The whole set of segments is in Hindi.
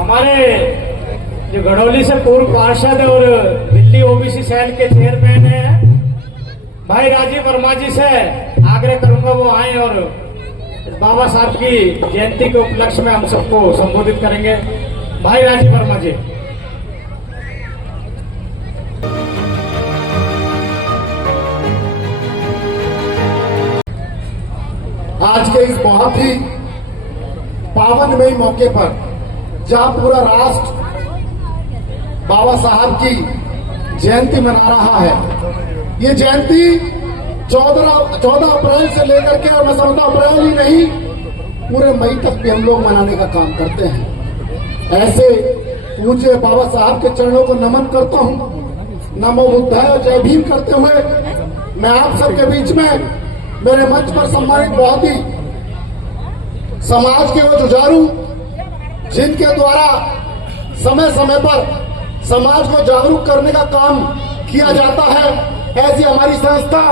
हमारे जो गढ़ौली से पूर्व पार्षद और दिल्ली ओबीसी सेल के चेयरमैन हैं भाई राजीव वर्मा जी से आग्रह करूंगा वो आए और बाबा साहब की जयंती के उपलक्ष्य में हम सबको संबोधित करेंगे। भाई राजीव वर्मा जी। आज के इस बहुत ही पावनमय मौके पर जहां पूरा राष्ट्र बाबा साहब की जयंती मना रहा है, ये जयंती 14 अप्रैल से लेकर के और 14 अप्रैल ही नहीं पूरे मई तक भी हम लोग मनाने का काम करते हैं। ऐसे पूज्य बाबा साहब के चरणों को नमन करता हूं। नमो बुद्धाय और जय भीम करते हुए मैं आप सबके बीच में मेरे मंच पर सम्मानित बहुत ही समाज के वो जुझारू जिनके द्वारा समय समय पर समाज को जागरूक करने का काम किया जाता है, ऐसी हमारी संस्था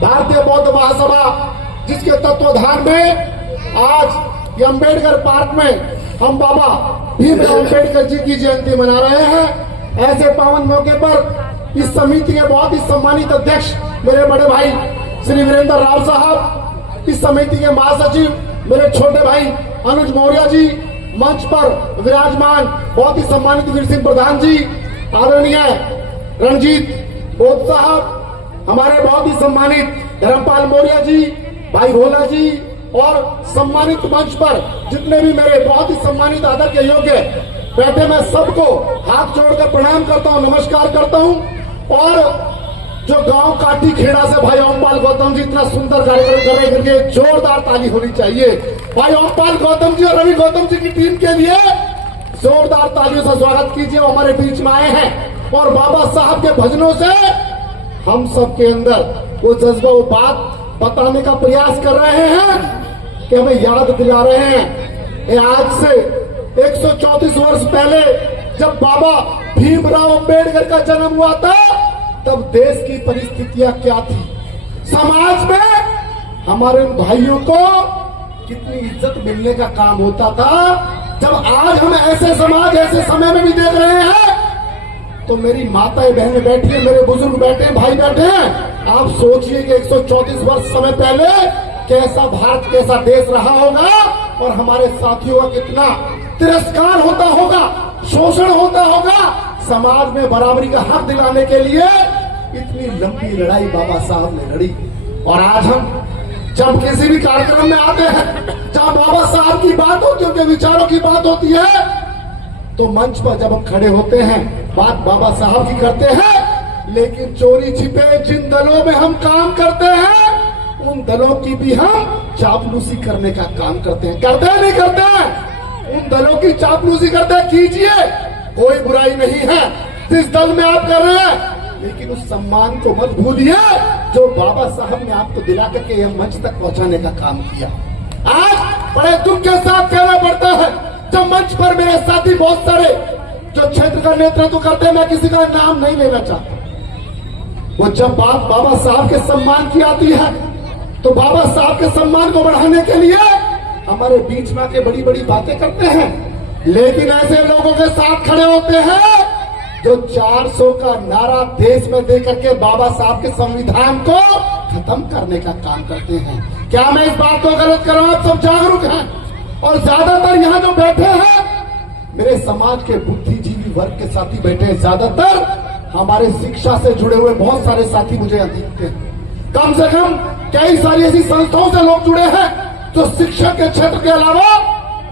भारतीय बौद्ध महासभा, जिसके तत्वाधान में आज ये अम्बेडकर पार्क में हम बाबा भीमराव अम्बेडकर जी की जयंती मना रहे हैं। ऐसे पावन मौके पर इस समिति के बहुत ही सम्मानित अध्यक्ष मेरे बड़े भाई श्री वीरेंद्र राव साहब, इस समिति के महासचिव मेरे छोटे भाई अनुज मौर्य जी, मंच पर विराजमान बहुत ही सम्मानित वीर सिंह प्रधान जी, आदरणीय रणजीत बोध साहब, हमारे बहुत ही सम्मानित धर्मपाल मौर्य जी, भाई भोला जी और सम्मानित मंच पर जितने भी मेरे बहुत ही सम्मानित आदर के योग्य बैठे, मैं सबको हाथ जोड़कर प्रणाम करता हूं, नमस्कार करता हूं। और जो गांव काठी खेड़ा से भाई ओमपाल गौतम जी इतना सुंदर कार्यक्रम कर रहे हैं, करके जोरदार ताली होनी चाहिए। भाई ओमपाल गौतम जी और रवि गौतम जी की टीम के लिए जोरदार तालियों से स्वागत कीजिए। हमारे बीच में आए हैं और बाबा साहब के भजनों से हम सबके अंदर वो जज्बा, वो बात बताने का प्रयास कर रहे हैं कि हमें याद दिला रहे हैं। ये आज से 134 वर्ष पहले जब बाबा भीमराव अम्बेडकर का जन्म हुआ था, तब देश की परिस्थितियां क्या थी, समाज में हमारे भाइयों को कितनी इज्जत मिलने का काम होता था। जब आज हम ऐसे समाज, ऐसे समय में भी देख रहे हैं, तो मेरी माताएं बहनें बैठी है, मेरे बुजुर्ग बैठे हैं, भाई बैठे हैं, आप सोचिए कि 134 वर्ष समय पहले कैसा भारत, कैसा देश रहा होगा और हमारे साथियों का कितना तिरस्कार होता होगा, शोषण होता होगा। समाज में बराबरी का हक दिलाने के लिए इतनी लंबी लड़ाई बाबा साहब ने लड़ी। और आज हम जब किसी भी कार्यक्रम में आते हैं जहां बाबा साहब की बात होती है, उनके विचारों की बात होती है, तो मंच पर जब हम खड़े होते हैं बात बाबा साहब की करते हैं, लेकिन चोरी छिपे जिन दलों में हम काम करते हैं, उन दलों की भी हम चापलूसी करने का काम करते हैं। करते हैं नहीं करते हैं? उन दलों की चापलूसी करते हैं, कीजिए, कोई बुराई नहीं है जिस दल में आप कर रहे हैं, लेकिन उस सम्मान को मत भूलिए जो बाबा साहब ने आपको दिला करके यह मंच तक पहुंचाने का काम किया। आज बड़े दुख के साथ कहना पड़ता है, जब मंच पर मेरे साथी बहुत सारे जो क्षेत्र का नेतृत्व करते हैं, मैं किसी का नाम नहीं लेना चाहता, वो जब बात बाबा साहब के सम्मान की आती है, तो बाबा साहब के सम्मान को बढ़ाने के लिए हमारे बीच में आके बड़ी बड़ी बातें करते हैं, लेकिन ऐसे लोगों के साथ खड़े होते हैं जो 400 का नारा देश में दे करके बाबा साहब के संविधान को खत्म करने का काम करते हैं। क्या मैं इस बात को गलत कर रहा हूं? आप सब जागरूक हैं और ज्यादातर यहाँ जो बैठे हैं मेरे समाज के बुद्धिजीवी वर्ग के साथी बैठे हैं, ज्यादातर हमारे शिक्षा से जुड़े हुए बहुत सारे साथी मुझे यहाँ दिखते हैं। कम से कम कई सारी ऐसी संस्थाओं से लोग जुड़े हैं जो शिक्षा के क्षेत्र के अलावा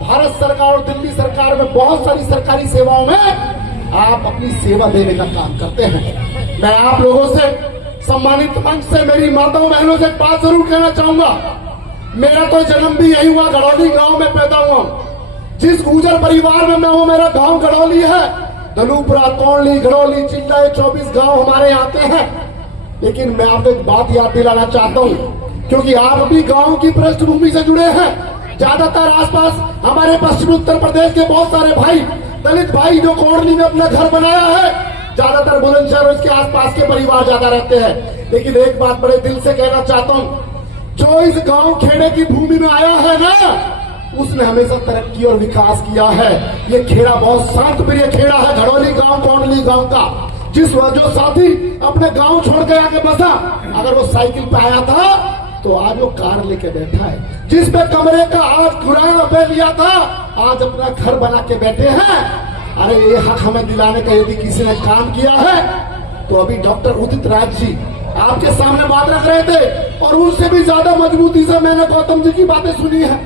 भारत सरकार और दिल्ली सरकार में बहुत सारी सरकारी सेवाओं में आप अपनी सेवा देने का काम करते हैं। मैं आप लोगों से, सम्मानित मंच से, मेरी माताओं बहनों से एक बात जरूर कहना चाहूंगा। मेरा तो जन्म भी यही हुआ, गढ़ौली गांव में पैदा हुआ। जिस गुर्जर परिवार में मैं हूं, मेरा गांव गढ़ौली है। दलूपुरा, तोड़ली, गढ़ौली, चिल्ला, 24 गांव हमारे आते हैं। लेकिन मैं आपको एक बात याद दिलाना चाहता हूं, क्योंकि आप भी गांव की पृष्ठभूमि से जुड़े हैं। ज्यादातर आसपास हमारे पश्चिमी उत्तर प्रदेश के बहुत सारे भाई, दलित भाई जो कोड़ली में अपना घर बनाया है, ज्यादातर बुलंदशहर और इसके आसपास के परिवार ज्यादा रहते हैं। लेकिन एक बात बड़े दिल से कहना चाहता हूं, जो इस गांव खेड़े की भूमि में आया है ना, उसने हमेशा तरक्की और विकास किया है। ये खेड़ा बहुत शांत प्रिय खेड़ा है, घड़ौली गांव कौंडली गांव का। जो साथी अपने गांव छोड़ के आके बसा, अगर वो साइकिल पे आया था तो आज वो कार लेके बैठा है। जिस पे कमरे का आज किराया पे लिया था, आज अपना घर बना के बैठे हैं। अरे ये हक हमें दिलाने का यदि किसी ने काम किया है तो अभी डॉक्टर उदित राज जी आपके सामने बात रख रहे थे, और उनसे भी ज्यादा मजबूती से मैंने गौतम जी की बातें सुनी है।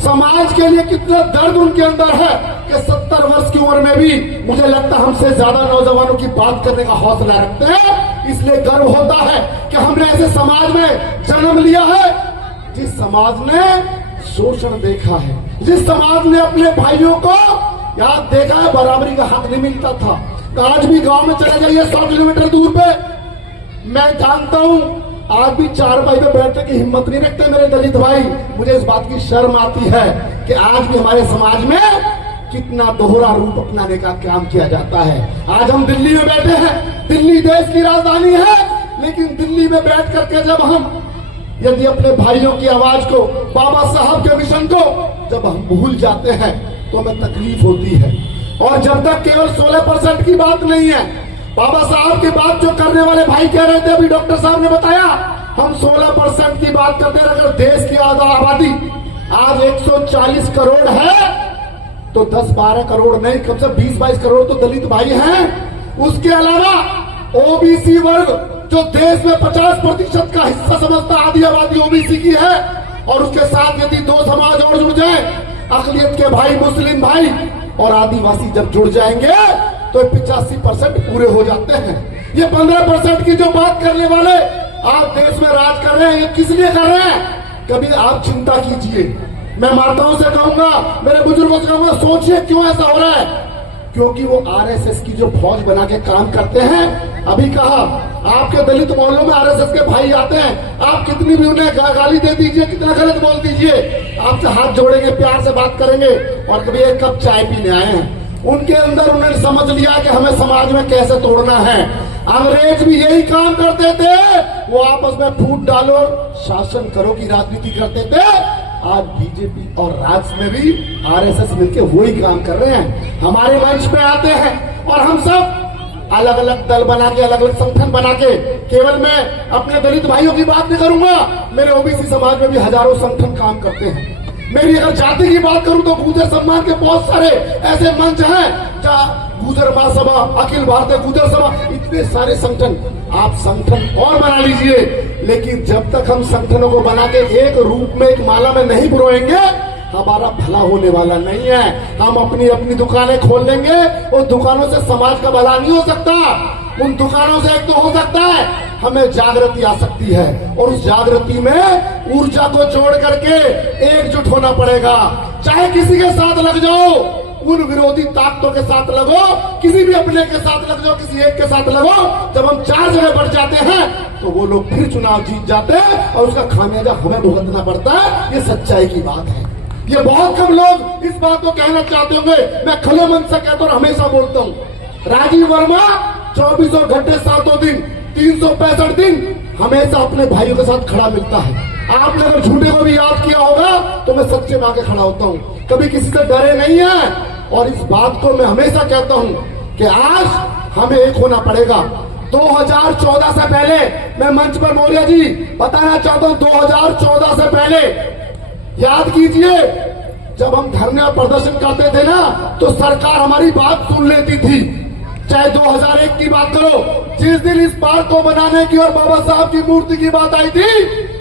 समाज के लिए कितना दर्द उनके अंदर है कि 70 वर्ष की उम्र में भी मुझे लगता है हमसे ज्यादा नौजवानों की बात करने का हौसला रखते हैं। इसलिए गर्व होता है कि हमने ऐसे समाज में जन्म लिया है जिस समाज ने शोषण देखा है, जिस समाज ने अपने भाइयों को याद देखा है बराबरी का हक नहीं मिलता था। आज भी गांव में चले जाइए 100 किलोमीटर दूर पे, मैं जानता हूं आज भी चारपाई पे बैठने की हिम्मत नहीं रखते मेरे दलित भाई। मुझे इस बात की शर्म आती है कि आज भी हमारे समाज में कितना दोहरा रूप अपनाने का काम किया जाता है। आज हम दिल्ली में बैठे हैं, दिल्ली देश की राजधानी है, लेकिन दिल्ली में बैठ करके जब हम यदि अपने भाइयों की आवाज को, बाबा साहब के मिशन को जब हम भूल जाते हैं तो हमें तकलीफ होती है। और जब तक केवल 16% की बात नहीं है, बाबा साहब की बात जो करने वाले भाई कह रहे थे, अभी डॉक्टर साहब ने बताया, हम 16% की बात करते हैं। अगर देश की आबादी आज 140 करोड़ है तो 10-12 करोड़ नहीं, कम से 20-22 करोड़ तो दलित भाई हैं। उसके अलावा ओबीसी वर्ग जो देश में 50% का हिस्सा समझता, आधी आबादी ओबीसी की है, और उसके साथ यदि 2 समाज और जुड़ जाए, अकलियत के भाई, मुस्लिम भाई और आदिवासी जब जुड़ जाएंगे तो 85% पूरे हो जाते हैं। ये 15% की जो बात करने वाले आज देश में राज कर रहे हैं, ये किस लिए कर रहे हैं? कभी आप चिंता कीजिए। मैं माताओं से कहूंगा, मेरे बुजुर्गों से कहूंगा, सोचिए क्यों ऐसा हो रहा है। क्योंकि वो आरएसएस की जो फौज बना के काम करते हैं। अभी कहा आपके दलित मोहल्लों में आरएसएस के भाई आते हैं, आप कितनी भी उन्हें गाली दे दीजिए, कितना गलत बोल दीजिए, आपसे हाथ जोड़ेंगे, प्यार से बात करेंगे, और कभी एक कप चाय पीने आए हैं। उनके अंदर उन्होंने समझ लिया कि हमें समाज में कैसे तोड़ना है। अंग्रेज भी यही काम करते थे, वो आपस में फूट डालो शासन करो की राजनीति करते थे। आज बीजेपी और राज्य में भी आरएसएस मिलकर वही काम कर रहे हैं। हमारे मंच पे आते हैं और हम सब अलग अलग दल बना के, अलग अलग संगठन बना के, केवल मैं अपने दलित भाइयों की बात नहीं करूंगा, मेरे ओबीसी समाज में भी हजारों संगठन काम करते हैं। मेरी अगर जाति की बात करूं तो गुर्जर सम्मान के बहुत सारे ऐसे मंच हैं, जहां गुर्जर महासभा, अखिल भारतीय गुर्जर सभा, इतने सारे संगठन, आप संगठन और बना लीजिए, लेकिन जब तक हम संगठनों को बना के एक रूप में, एक माला में नहीं पुरोएंगे, हमारा भला होने वाला नहीं है। हम अपनी अपनी दुकानें खोल लेंगे, उन दुकानों से समाज का भला नहीं हो सकता। उन दुकानों से एक तो हो सकता है हमें जागृति आ सकती है, और उस जागृति में ऊर्जा को जोड़ करके एकजुट होना पड़ेगा। चाहे किसी के साथ लग जाओ, उन विरोधी ताकतों के साथ लगो, किसी भी अपने के साथ लग जाओ, किसी एक के साथ लगो। जब हम 4 जगह बढ़ जाते हैं तो वो लोग फिर चुनाव जीत जाते हैं, और उसका खामियाजा हमें भुगतना पड़ता है। ये सच्चाई की बात है। ये बहुत कम लोग इस बात को कहना चाहते होंगे, मैं खुले मन से कहता हूँ, हमेशा बोलता हूँ, राजीव वर्मा 24 घंटे 7 दिन 365 दिन हमेशा अपने भाइयों के साथ खड़ा मिलता है। आपने अगर झूठे को भी याद किया होगा तो मैं सच्चे में आके खड़ा होता हूँ, कभी किसी से डरे नहीं है। और इस बात को मैं हमेशा कहता हूँ कि आज हमें एक होना पड़ेगा। 2014 से पहले, मैं मंच पर मौर्य जी बताना चाहता हूँ, 2014 से पहले याद कीजिए, जब हम धरने और प्रदर्शन करते थे ना, तो सरकार हमारी बात सुन लेती थी। चाहे 2001 की बात करो, जिस दिन इस पार्क को बनाने की और बाबा साहब की मूर्ति की बात आई थी,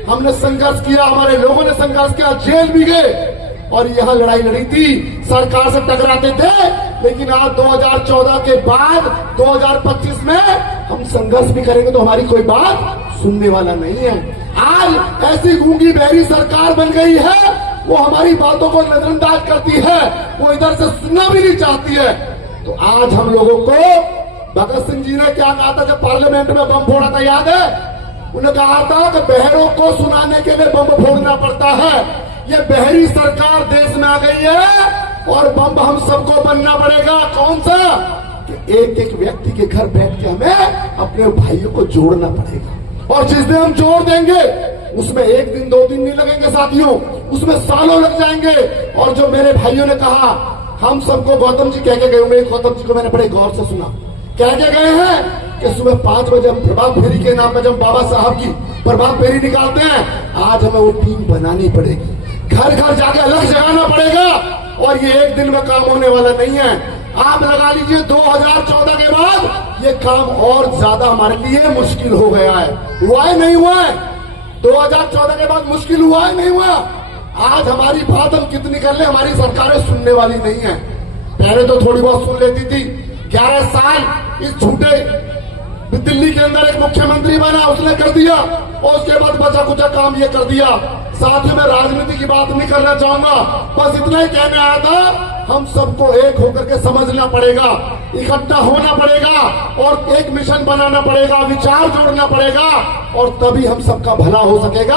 हमने संघर्ष किया, हमारे लोगों ने संघर्ष किया, जेल भी गए और यहाँ लड़ाई लड़ी थी, सरकार से टकराते थे। लेकिन आज 2014 के बाद 2025 में हम संघर्ष भी करेंगे तो हमारी कोई बात सुनने वाला नहीं है। आज ऐसी गूंगी बहरी सरकार बन गई है, वो हमारी बातों को नजरअंदाज करती है, वो इधर से सुनना भी नहीं चाहती है। तो आज हम लोगों को, भगत सिंह जी ने क्या कहा था जब पार्लियामेंट में बम फोड़ा था, याद है? उन्होंने कहा था कि बहरों को सुनाने के लिए बम फोड़ना पड़ता है। ये बहरी सरकार देश में आ गई है और बम हम सबको बनना पड़ेगा। कौन सा? कि एक एक व्यक्ति के घर बैठ के हमें अपने भाइयों को जोड़ना पड़ेगा, और जिस दिन हम जोड़ देंगे उसमें 1 दिन 2 दिन नहीं लगेंगे साथियों, उसमें सालों लग जाएंगे। और जो मेरे भाइयों ने कहा, हम सबको गौतम जी कह के गए हुए, गौतम जी को मैंने बड़े गौर से सुना, कह के गए हैं कि सुबह 5 बजे हम प्रभात फेरी के नाम पर जब बाबा साहब की प्रभात फेरी निकालते हैं, आज हमें वो टीम बनानी पड़ेगी, घर घर जाके अलग जगाना पड़ेगा। और ये एक दिन में काम होने वाला नहीं है। आप लगा लीजिए 2014 के बाद ये काम और ज्यादा हमारे लिए मुश्किल हो गया है। हुआ है नहीं हुआ है? 2014 के बाद मुश्किल हुआ है नहीं हुआ? आज हमारी बात हम कितनी कर ले, हमारी सरकारें सुनने वाली नहीं है। पहले तो थोड़ी बहुत सुन लेती थी। 11 साल इस झूठे दिल्ली के अंदर एक मुख्यमंत्री बना, उसने कर दिया, और उसके बाद बचा कुचा काम ये कर दिया। साथियों, मैं राजनीति की बात नहीं करना चाहूंगा, बस इतना ही कहने आया था, हम सबको एक होकर के समझना पड़ेगा, इकट्ठा होना पड़ेगा और एक मिशन बनाना पड़ेगा, विचार जोड़ना पड़ेगा, और तभी हम सबका भला हो सकेगा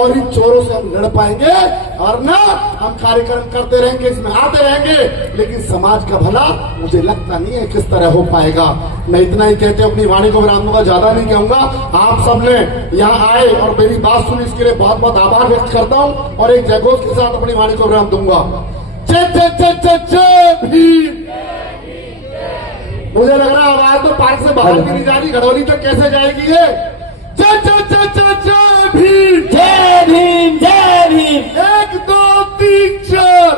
और इन चोरों से हम लड़ पाएंगे। और ना हम कार्यक्रम करते रहेंगे, इसमें आते रहेंगे, लेकिन समाज का भला मुझे लगता नहीं है किस तरह हो पाएगा। मैं इतना ही कहते अपनी वाणी को विराम दूंगा, ज्यादा नहीं कहूंगा। आप सबने यहाँ आए और मेरी बात सुनी, इसके लिए बहुत बहुत आभार व्यक्त करता हूँ और एक जयघोष के साथ अपनी वाणी को विराम दूंगा। जय जय जय जय जय भीम। मुझे लग रहा है आवाज तो पार्क से बाहर भी नहीं जा रही, घड़ौली तक कैसे जाएगी ये? जय जय जय जय जय भीम, जय भीम, जय भीम। 1 2 3 4,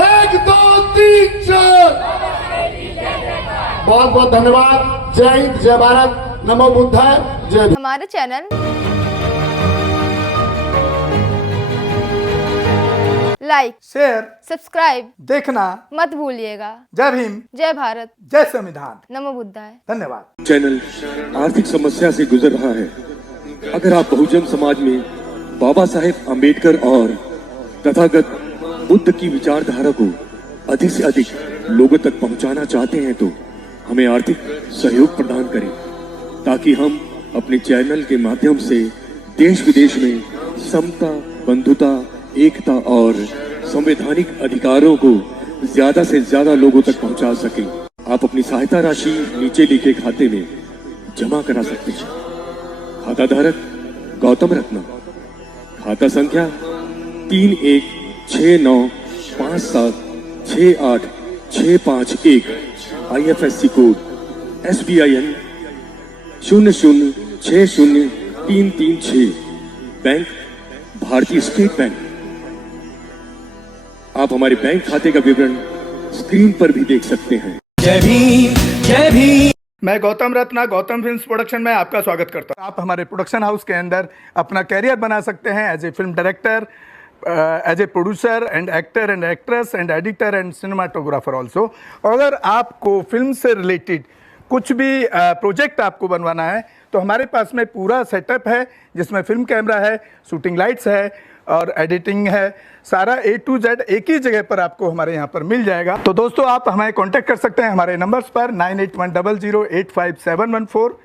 1 2 3 4। बहुत बहुत धन्यवाद। जय हिंद, जय भारत, नमो बुद्धाय, जय भीम। हमारे चैनल लाइक, शेयर, सब्सक्राइब देखना मत भूलिएगा। जय भीम, जय भारत, जय संविधान। नमो बुद्धाय। धन्यवाद। चैनल आर्थिक समस्या से गुजर रहा है। अगर आप बहुजन समाज में बाबा साहेब अम्बेडकर और तथागत बुद्ध की विचारधारा को अधिक से अधिक लोगों तक पहुंचाना चाहते हैं तो हमें आर्थिक सहयोग प्रदान करें, ताकि हम अपने चैनल के माध्यम से देश विदेश में समता, बंधुता, एकता और संवैधानिक अधिकारों को ज्यादा से ज्यादा लोगों तक पहुंचा सकें। आप अपनी सहायता राशि नीचे लिखे खाते में जमा करा सकते हैं। खाता धारक गौतम रत्ना, खाता संख्या 3169576865 IFSC कोड SBIN 0060336, बैंक भारतीय स्टेट बैंक। आप हमारे बैंक खाते का विवरण स्क्रीन पर भी देख सकते हैं। जय भीम, जय भीम। मैं गौतम रत्ना, गौतम फिल्म्स प्रोडक्शन में आपका स्वागत करता हूं। आप हमारे प्रोडक्शन हाउस के अंदर अपना कैरियर बना सकते हैं as a film director, as a producer and actor and actress and editor and cinematographer also. अगर आपको फिल्म से रिलेटेड कुछ भी प्रोजेक्ट आपको बनवाना है तो हमारे पास में पूरा सेटअप है, जिसमें फिल्म कैमरा है, शूटिंग लाइट्स है और एडिटिंग है। सारा A to Z एक ही जगह पर आपको हमारे यहाँ पर मिल जाएगा। तो दोस्तों, आप हमें कांटेक्ट कर सकते हैं हमारे नंबर्स पर 9810085714।